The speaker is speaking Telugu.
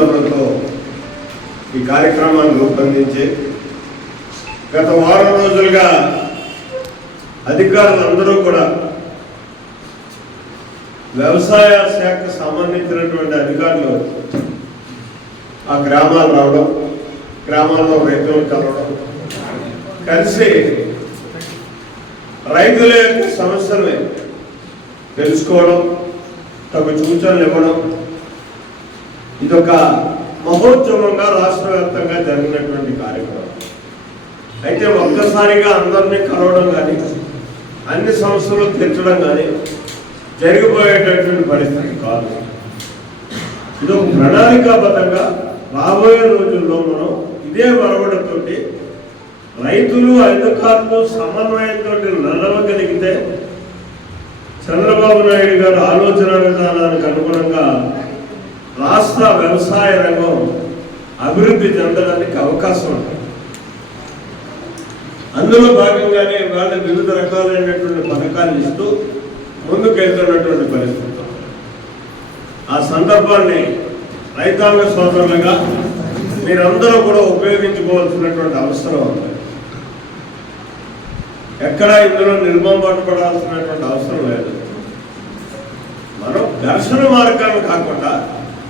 సోదరులతో ఈ కార్యక్రమాన్ని రూపొందించి గత వారం రోజులుగా అధికారులందరూ కూడా వ్యవసాయ శాఖకు సంబంధించినటువంటి అధికారులు ఆ గ్రామాలు రావడం, గ్రామాల్లో రైతులను కలవడం, కలిసి రైతుల యొక్క సమస్యల్ని తెలుసుకోవడం, తగు సూచనలు ఇవ్వడం, ఇదొక మహోత్సవంగా రాష్ట్ర వ్యాప్తంగా జరిగినటువంటి కార్యక్రమం. అయితే ఒక్కసారిగా అందరినీ కలవడం కానీ అన్ని సమస్యలు తీర్చడం కానీ జరిగిపోయేటటువంటి పరిస్థితి కాదు. ఇది ఒక ప్రణాళికాబద్ధంగా రాబోయే రోజుల్లో మనం ఇదే వరవడంతో రైతులు అధికారులు సమన్వయంతో నడవగలిగితే చంద్రబాబు నాయుడు గారు ఆలోచన విధానానికి అనుగుణంగా రాష్ట్ర వ్యవసాయ రంగం అభివృద్ధి చెందడానికి అవకాశం ఉంటుంది. అందులో భాగంగానే వాళ్ళ వివిధ రకాలైనటువంటి పథకాలు ఇస్తూ ముందుకెళ్తున్నటువంటి పరిస్థితి. ఆ సందర్భాన్ని రైతాంగ సోదరులుగా మీరందరూ కూడా ఉపయోగించుకోవాల్సినటువంటి అవసరం ఉంది. ఎక్కడా ఇందులో నిర్బంబాటు పడాల్సినటువంటి అవసరం లేదు. మనం ఘర్షణ మార్గాలు కాకుండా